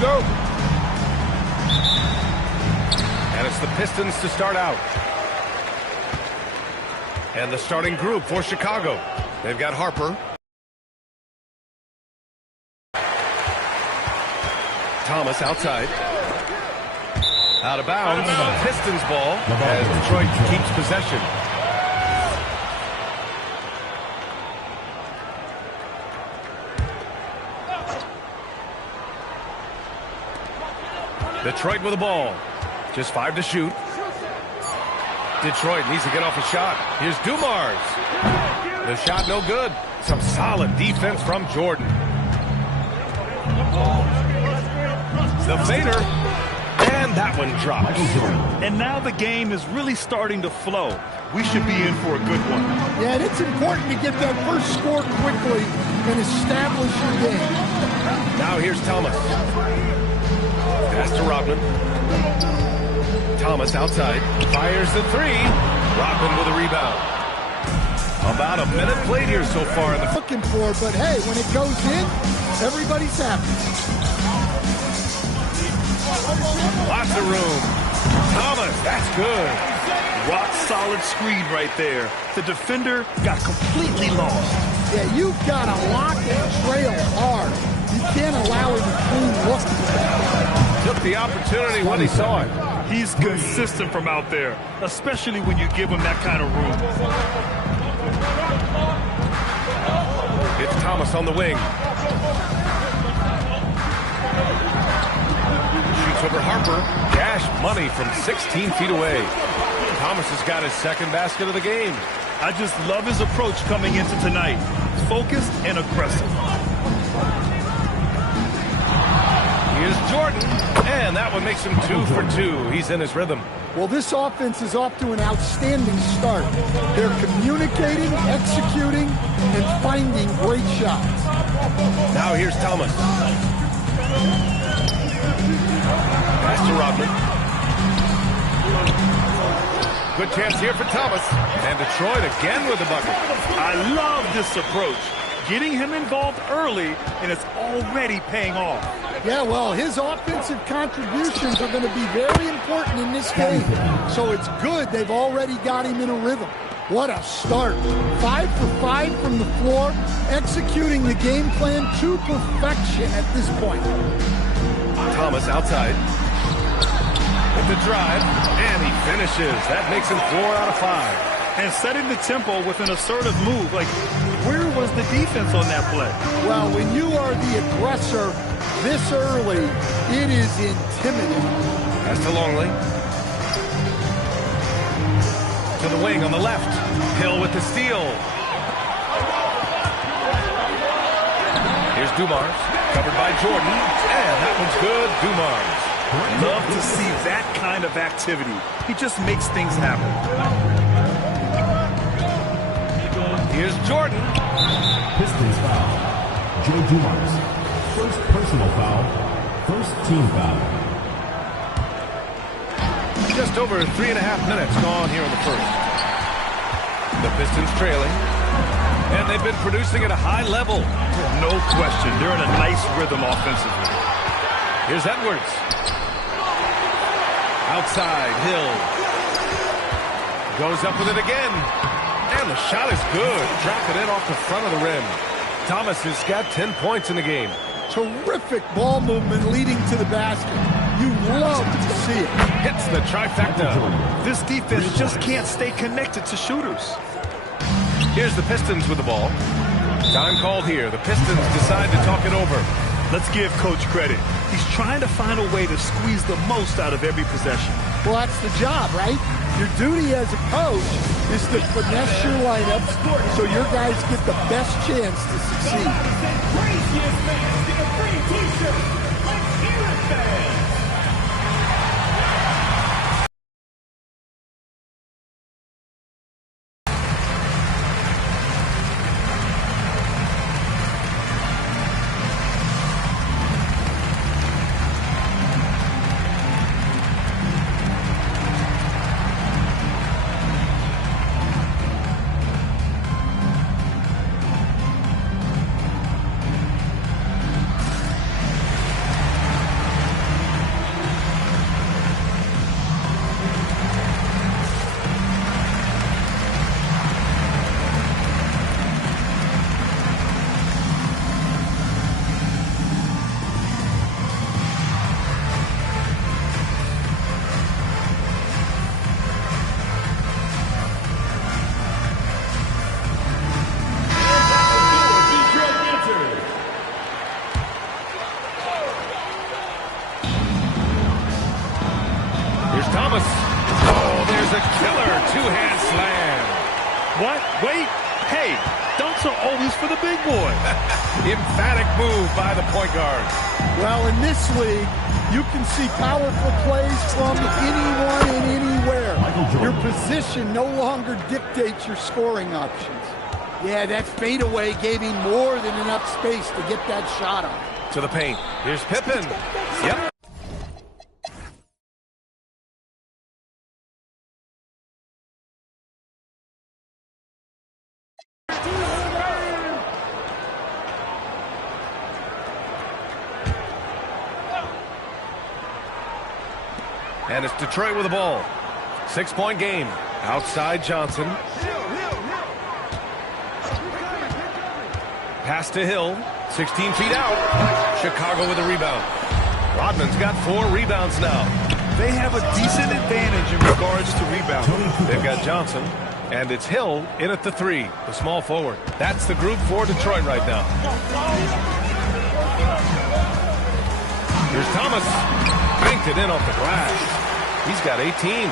go. And it's the Pistons to start out. And the starting group for Chicago. They've got Harper. Thomas outside. Out of bounds. Pistons ball as Detroit keeps possession. Detroit with the ball. Just 5 to shoot. Detroit needs to get off a shot. Here's Dumars. The shot no good. Some solid defense from Jordan. The fader. And that one drops. And now the game is really starting to flow. We should be in for a good one. Yeah, and it's important to get that first score quickly and establish your game. Now here's Thomas. Pass to Rodman. Thomas outside. Fires the 3. Rodman with a rebound. About a minute played here so far in the looking for, but hey, when it goes in, everybody's happy. Lots of room. Thomas, that's good. Rock solid screen right there. The defender got completely lost. Yeah, you've got to lock and trail hard. You can't allow him to clean look. Took the opportunity when he saw it. He's consistent from out there, especially when you give him that kind of room. It's Thomas on the wing. Shoots over Harper. Cash money from 16 feet away. Thomas has got his second basket of the game. I just love his approach coming into tonight. Focused and aggressive. Here's Jordan, and that one makes him 2 for 2. He's in his rhythm. Well, this offense is off to an outstanding start. They're communicating, executing, and finding great shots. Now here's Thomas. Pass to Rodman. Good chance here for Thomas. And Detroit again with the bucket. I love this approach. Getting him involved early, and it's already paying off. Yeah, well, his offensive contributions are going to be very important in this game. So it's good they've already got him in a rhythm. What a start. 5 for 5 from the floor, executing the game plan to perfection at this point. Thomas outside. With the drive, and he finishes. That makes him 4 out of 5. And setting the tempo with an assertive move. Like, where was the defense on that play? Well, when you are the aggressor this early, it is intimidating. Pass to Longley. To the wing on the left. Hill with the steal. Here's Dumars. Covered by Jordan. And that one's good. Dumars. Love to see that kind of activity. He just makes things happen. Here's Jordan. Pistons foul. Joe Dumars. First personal foul. First team foul. Just over 3.5 minutes gone here in the first. The Pistons trailing. And they've been producing at a high level. No question. They're in a nice rhythm offensively. Here's Edwards. Outside, Hill. Goes up with it again. And the shot is good. Drop it in off the front of the rim. Thomas has got 10 points in the game. Terrific ball movement leading to the basket. You love to see it. Hits the trifecta. This defense just can't stay connected to shooters. Here's the Pistons with the ball. Time called here. The Pistons decide to talk it over. Let's give Coach credit. He's trying to find a way to squeeze the most out of every possession. Well, that's the job, right? Your duty as a coach is to finesse your lineups so your guys get the best chance to succeed. boy. Emphatic move by the point guard. Well, in this league, you can see powerful plays from anyone and anywhere. Your position no longer dictates your scoring options. Yeah, that fadeaway gave him more than enough space to get that shot on. To the paint. Here's Pippen. Yep. And it's Detroit with the ball. 6-point game. Outside Johnson. Pass to Hill. 16 feet out. Chicago with a rebound. Rodman's got 4 rebounds now. They have a decent advantage in regards to rebounding. They've got Johnson. And it's Hill in at the 3, the small forward. That's the group for Detroit right now. Here's Thomas. Banked it in off the glass. He's got 18.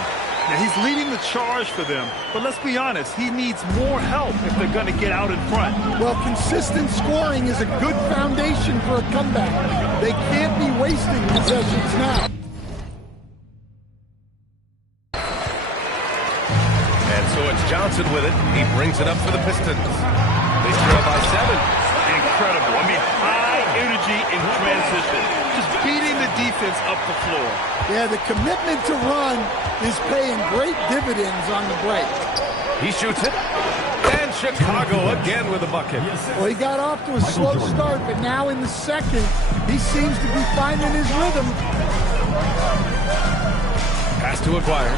Now, he's leading the charge for them, but let's be honest, he needs more help if they're going to get out in front. Well, consistent scoring is a good foundation for a comeback. They can't be wasting possessions now. And so it's Johnson with it. He brings it up for the Pistons. They trail by 7. Incredible. I mean, high energy in transition. Just beating the defense up the floor. Yeah, the commitment to run is paying great dividends on the break. He shoots it. And Chicago again with a bucket. Well, he got off to a slow start, but now in the second, he seems to be finding his rhythm. Pass to Aguirre.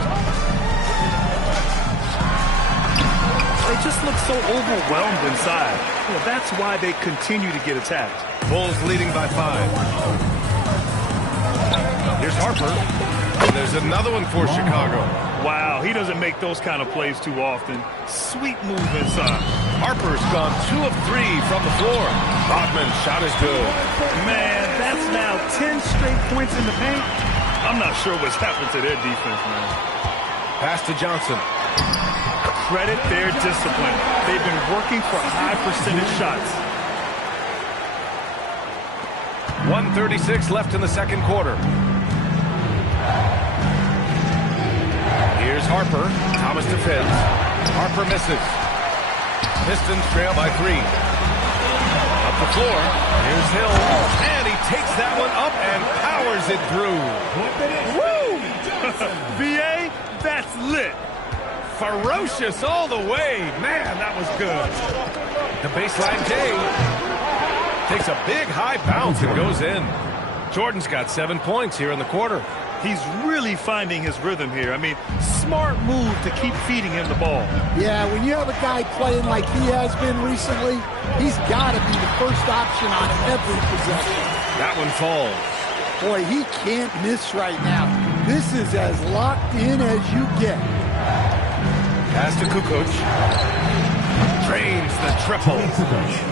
They just look so overwhelmed inside. Well, that's why they continue to get attacked. Bulls leading by 5. Here's Harper. And there's another one for Chicago. Wow, he doesn't make those kind of plays too often. Sweet move inside. Harper's gone 2 of 3 from the floor. Rodman's shot is good. Man, that's now 10 straight points in the paint. I'm not sure what's happened to their defense, man. Pass to Johnson. Credit their discipline. They've been working for high percentage shots. 1:36 left in the second quarter. Here's Harper. Thomas defends. Harper misses. Pistons trail by 3. Up the floor. Here's Hill. And he takes that one up and powers it through. Woo! VA, that's lit. Ferocious all the way. Man, that was good. The baseline J takes a big high bounce and goes in. Jordan's got 7 points here in the quarter. He's really finding his rhythm here. I mean, smart move to keep feeding him the ball. Yeah, when you have a guy playing like he has been recently, he's got to be the first option on every possession. That one falls. Boy, he can't miss right now. This is as locked in as you get. Pass to Kukoc. Drains the triple.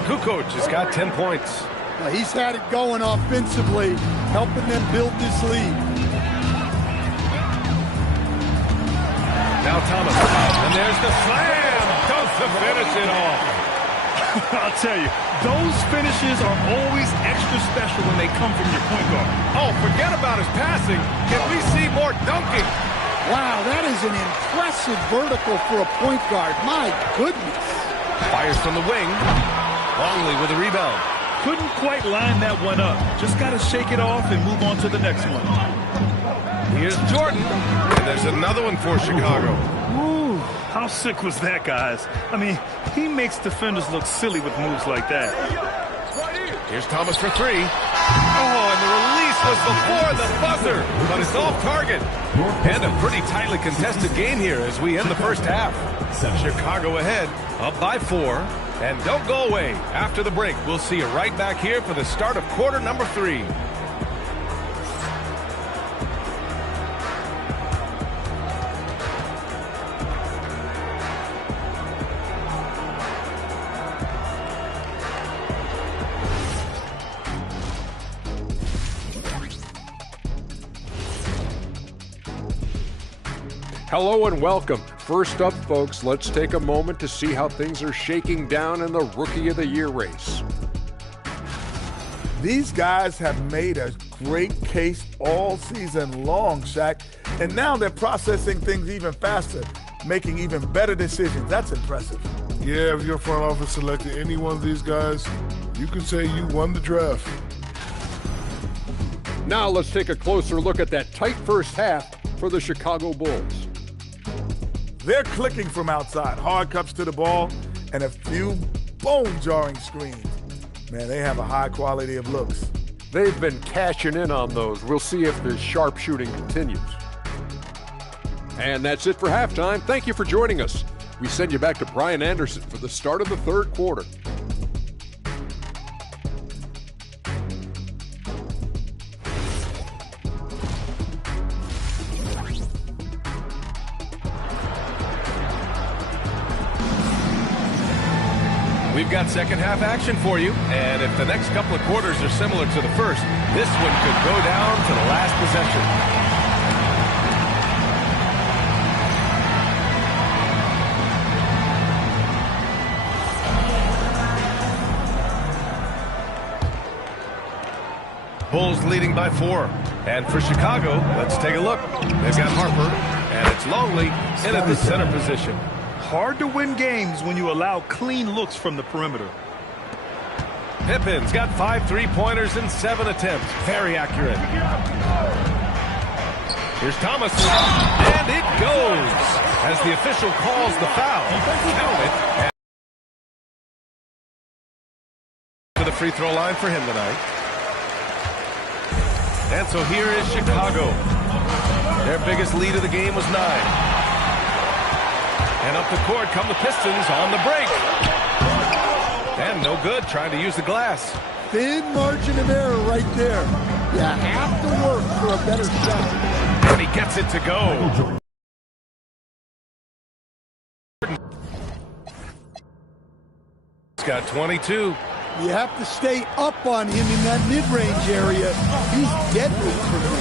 Kukoc has got 10 points. Well, he's had it going offensively, helping them build this lead. Now Thomas. And there's the slam. Dunk to finish it off. I'll tell you, those finishes are always extra special when they come from your point guard. Oh, forget about his passing. Can we see more dunking? Wow, that is an impressive vertical for a point guard. My goodness. Fires from the wing. Longley with a rebound. Couldn't quite line that one up. Just got to shake it off and move on to the next one. Here's Jordan. And there's another one for Chicago. Ooh, how sick was that, guys? I mean, he makes defenders look silly with moves like that. Here's Thomas for 3. Oh, and the release was before the buzzer, but it's off target. And a pretty tightly contested game here as we end the first half. Chicago ahead, up by 4. And don't go away. After the break, we'll see you right back here for the start of quarter number 3. Hello and welcome. First up, folks, let's take a moment to see how things are shaking down in the Rookie of the Year race. These guys have made a great case all season long, Shaq, and now they're processing things even faster, making even better decisions. That's impressive. Yeah, if your front office selected any one of these guys, you can say you won the draft. Now let's take a closer look at that tight first half for the Chicago Bulls. They're clicking from outside, hard cuts to the ball, and a few bone-jarring screens. Man, they have a high quality of looks. They've been cashing in on those. We'll see if the sharp shooting continues. And that's it for halftime. Thank you for joining us. We send you back to Brian Anderson for the start of the third quarter. We've got second half action for you, and if the next couple of quarters are similar to the first, this one could go down to the last possession. Bulls leading by 4. And for Chicago, let's take a look. They've got Harper, and it's Longley in at the center position. Hard to win games when you allow clean looks from the perimeter. Pippen's got 5 3-pointers in 7 attempts. Very accurate. Here's Thomas, and it goes as the official calls the foul. Count it. To the free throw line for him tonight. And so here is Chicago. Their biggest lead of the game was 9. And up the court come the Pistons on the break. And no good, trying to use the glass. Thin margin of error right there. You have to work for a better shot. And he gets it to go. He's got 22. You have to stay up on him in that mid-range area. He's deadly for them.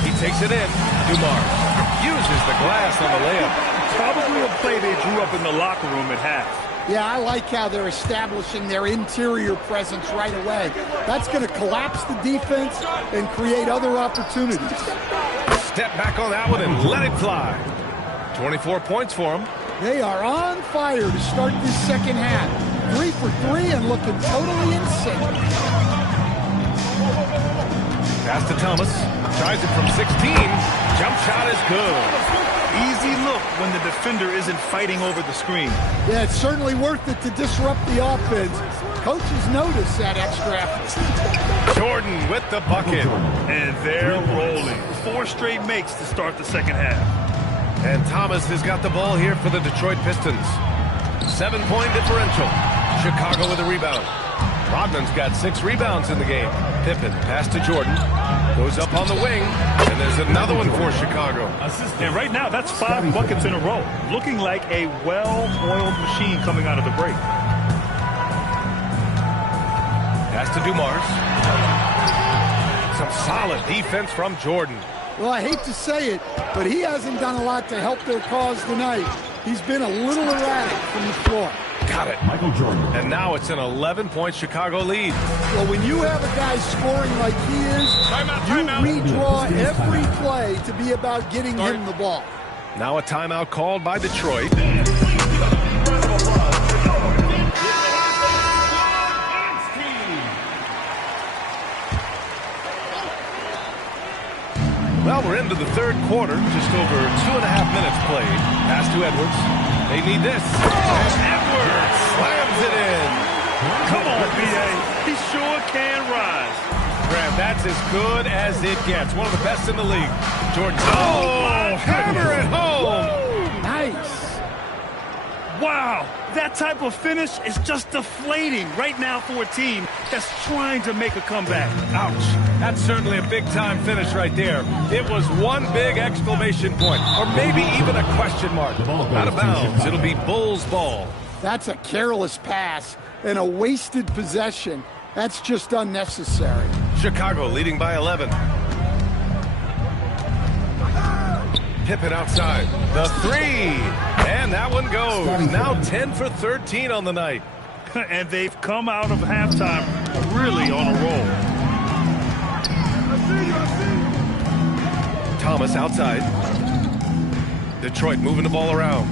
He takes it in. Dumars uses the glass on the layup. Probably a play they drew up in the locker room at half. Yeah, I like how they're establishing their interior presence right away. That's going to collapse the defense and create other opportunities. Step back on that one and let it fly. 24 points for him. They are on fire to start this second half. 3 for 3 and looking totally in sync. Pass to Thomas. Tries it from 16. Jump shot is good. Easy look when the defender isn't fighting over the screen. Yeah, it's certainly worth it to disrupt the offense. Coaches notice that extra effort. Jordan with the bucket. And they're rolling. 4 straight makes to start the second half. And Thomas has got the ball here for the Detroit Pistons. 7-point differential. Chicago with a rebound. Rodman's got 6 rebounds in the game. Pippen, pass to Jordan. Goes up on the wing. And there's another one for Chicago. And right now, that's 5 buckets in a row. Looking like a well-oiled machine coming out of the break. Pass to Dumars. Some solid defense from Jordan. Well, I hate to say it, but he hasn't done a lot to help their cause tonight. He's been a little erratic from the floor. Got it. Michael Jordan. And now it's an 11-point Chicago lead. Well, when you have a guy scoring like he is, you redraw every play to be about getting him the ball. Now a timeout called by Detroit. Well, we're into the third quarter, just over 2.5 minutes played. Pass to Edwards. They need this. And Edwards slams it in. Come on, B.A. He sure can rise. Graham, that's as good as it gets. One of the best in the league. Jordan. Oh, hammer it home. Woo, nice. Wow, that type of finish is just deflating right now for a team that's trying to make a comeback. Ouch. That's certainly a big-time finish right there. It was one big exclamation point, or maybe even a question mark. Out of bounds, it'll be Bulls ball. That's a careless pass and a wasted possession. That's just unnecessary. Chicago leading by 11. Pippen outside. The three. And that one goes. Now 10 for 13 on the night. And they've come out of halftime really on a roll. Thomas outside. Detroit moving the ball around.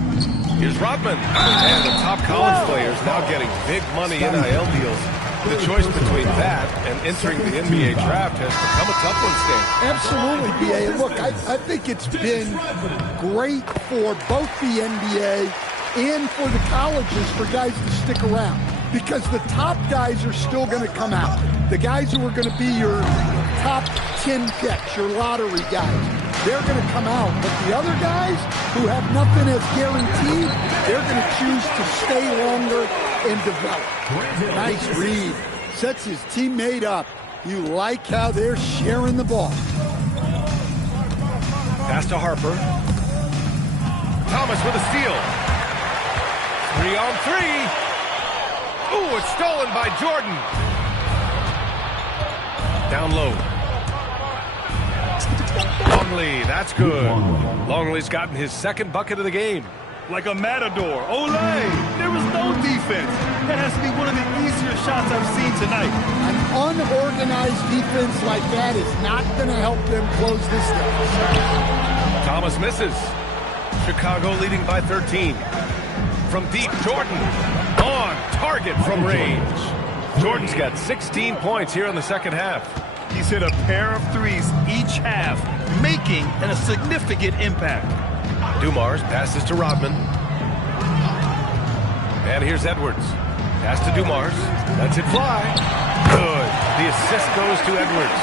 Here's Rodman. And the top college players now getting big money NIL deals. The choice between that and entering the NBA draft has become a tough one, Stan. Absolutely, B.A. And look, I think it's been great for both the NBA and for the colleges for guys to stick around, because the top guys are still going to come out. The guys who are going to be your top 10 picks, your lottery guys, they're going to come out. But the other guys who have nothing as guaranteed, they're going to choose to stay longer and develop. Nice read. Sets his teammate up. You like how they're sharing the ball. Pass to Harper. Thomas with a steal. 3-on-3. Ooh, it's stolen by Jordan. Down low. Longley, that's good. Longley's gotten his second bucket of the game. Like a matador. Olay! There was no defense. That has to be one of the easier shots I've seen tonight. An unorganized defense like that is not going to help them close this deficit. Thomas misses. Chicago leading by 13. From deep, Jordan on target from range. Jordan's got 16 points here in the second half. He's hit a pair of threes each half, making a significant impact. Dumars passes to Rodman. And here's Edwards. Pass to Dumars. Lets it fly. Good. The assist goes to Edwards.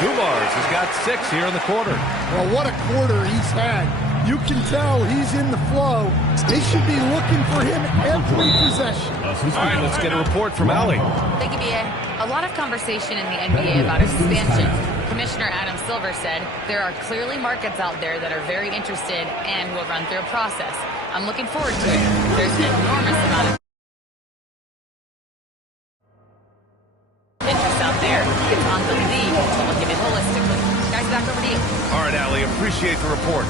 Dumars has got 6 here in the quarter. Well, what a quarter he's had. You can tell he's in the flow. They should be looking for him every possession. All right, let's get a report from Allie. Thank you, B.A. A lot of conversation in the NBA about expansion. Commissioner Adam Silver said there are clearly markets out there that are very interested and will run through a process. I'm looking forward to it. There's an enormous amount of interest out there. It's on the league to look at it holistically. Guys, back over to you. All right, Allie, appreciate the report.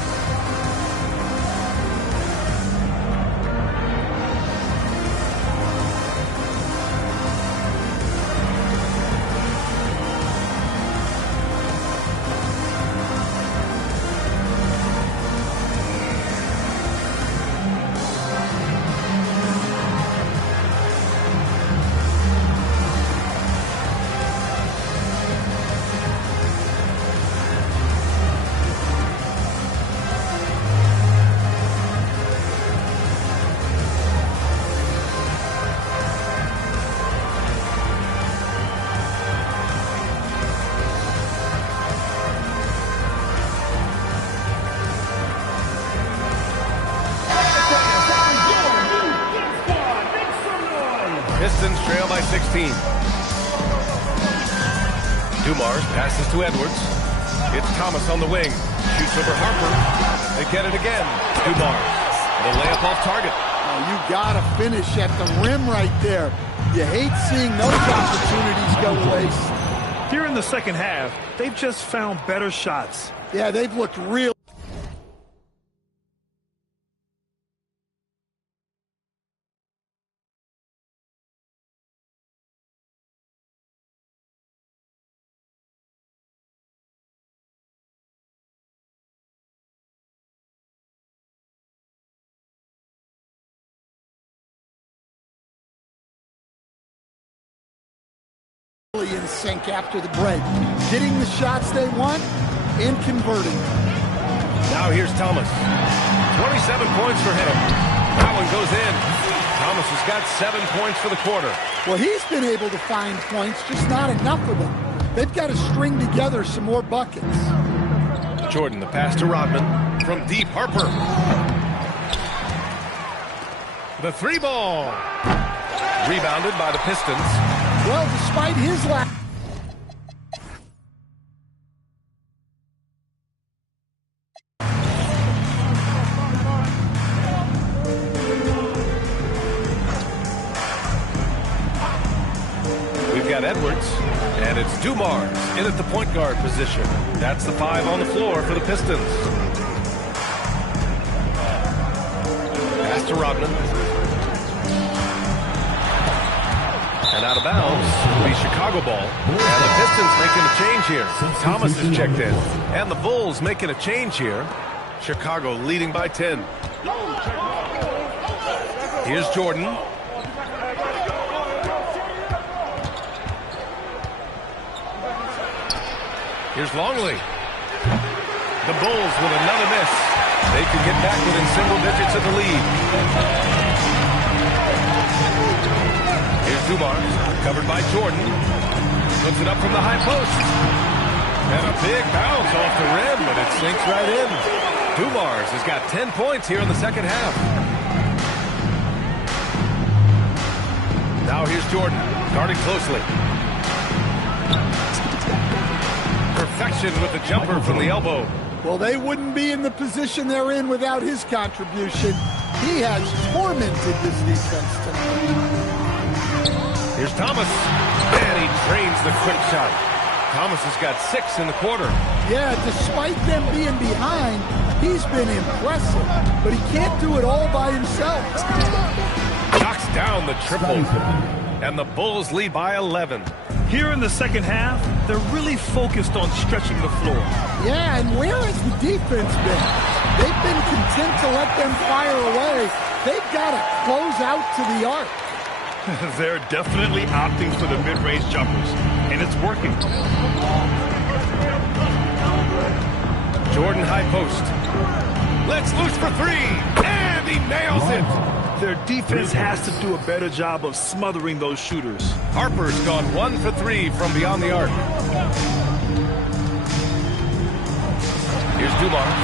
Pistons trail by 16. Dumars passes to Edwards. It's Thomas on the wing. Shoots over Harper. They get it again. Dumars. The layup off target. Oh, you got to finish at the rim right there. You hate seeing those opportunities go to waste. Here in the second half, they've just found better shots. Yeah, they've looked real. In sync after the break, getting the shots they want and converting. Now here's Thomas. 27 points for him. That one goes in. Thomas has got 7 points for the quarter. Well, he's been able to find points, just not enough of them. They've got to string together some more buckets. Jordan, the pass to Rodman. From deep, Harper. The 3-ball. Rebounded by the Pistons. Well, despite his lack. We've got Edwards, and it's Dumars in at the point guard position. That's the 5 on the floor for the Pistons. pass to Rodman. And out of bounds will be Chicago ball. And the Pistons making a change here. Thomas is checked in. And the Bulls making a change here. Chicago leading by 10. Here's Jordan. Here's Longley. The Bulls with another miss. They could get back within single digits of the lead. Here's Dumars, covered by Jordan. Puts it up from the high post. And a big bounce off the rim, but it sinks right in. Dumars has got 10 points here in the second half. Now here's Jordan, guarding closely. Perfection with the jumper from the elbow. Well, they wouldn't be in the position they're in without his contribution. He has tormented this defense tonight. Here's Thomas. And he drains the quick shot. Thomas has got 6 in the quarter. Yeah, despite them being behind, he's been impressive. But he can't do it all by himself. Knocks down the triple. And the Bulls lead by 11. Here in the second half, they're really focused on stretching the floor. Yeah, and where has the defense been? They've been content to let them fire away. They've got to close out to the arc. They're definitely opting for the mid-range jumpers, and it's working. Jordan high post. Let's loose for 3. And he nails it. Their defense has to do a better job of smothering those shooters. Harper's gone 1 for 3 from beyond the arc. Here's Dumars.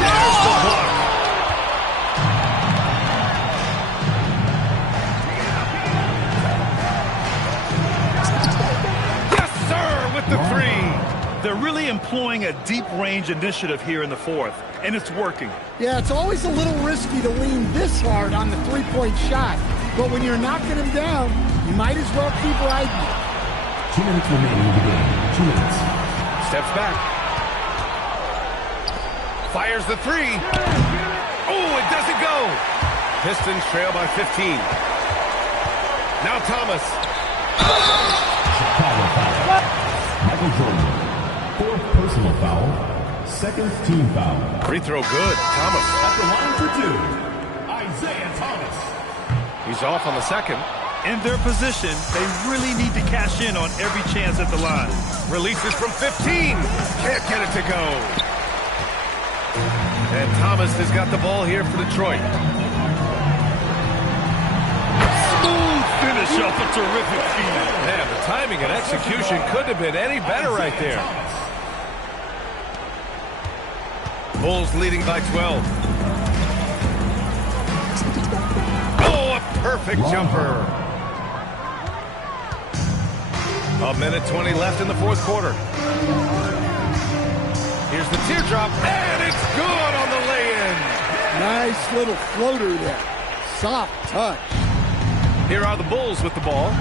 There's the block. Yes, sir, with the 3. They're really employing a deep-range initiative here in the fourth, and it's working. Yeah, it's always a little risky to lean this hard on the three-point shot. But when you're knocking him down, you might as well keep riding it. 2 minutes remaining in the game. 2 minutes. Steps back. Fires the 3. Oh, it doesn't go. Pistons trail by 15. Now Thomas. Chicago foul. Michael Jordan. 4th personal foul. 2nd team foul. Free throw good. Thomas. At the line for 2, Isaiah Thomas. He's off on the second. In their position, they really need to cash in on every chance at the line. Releases from 15. Can't get it to go. And Thomas has got the ball here for Detroit. Smooth finish off a terrific feed. Man, the timing and execution couldn't have been any better right there. Bulls leading by 12. Oh, a perfect jumper. A minute 20 left in the fourth quarter. Here's the teardrop, and it's good on the lay-in. Nice little floater there. Soft touch. Here are the Bulls with the ball.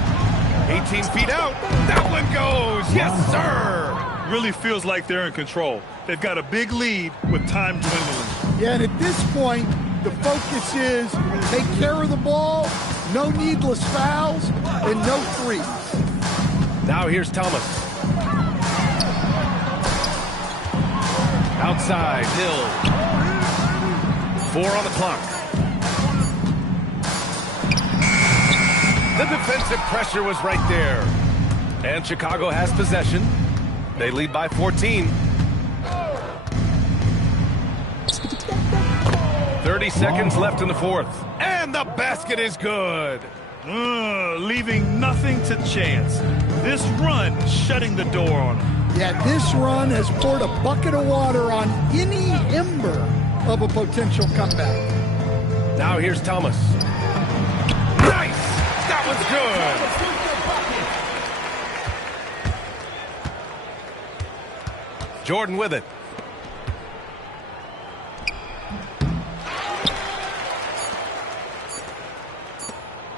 18 feet out. That one goes. Yes, sir. Really feels like they're in control. They've got a big lead with time dwindling. Yeah, and at this point, the focus is take care of the ball, no needless fouls, and no threes. Now here's Thomas. Outside, Hill. 4 on the clock. The defensive pressure was right there. And Chicago has possession. They lead by 14. 30 seconds left in the fourth. And the basket is good. Leaving nothing to chance. This run shutting the door on them. Yeah, this run has poured a bucket of water on any ember of a potential comeback. Now here's Thomas. Nice! That was good. Jordan with it.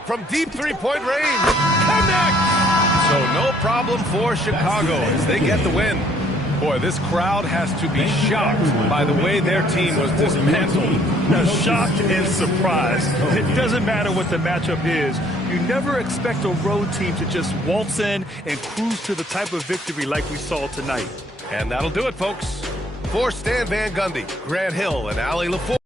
From deep three-point range. Connect! So no problem for Chicago as they get the win. Boy, this crowd has to be shocked by the way their team was dismantled. Now, shocked and surprised. It doesn't matter what the matchup is. You never expect a road team to just waltz in and cruise to the type of victory like we saw tonight. And that'll do it, folks. For Stan Van Gundy, Grant Hill, and Allie LaFour.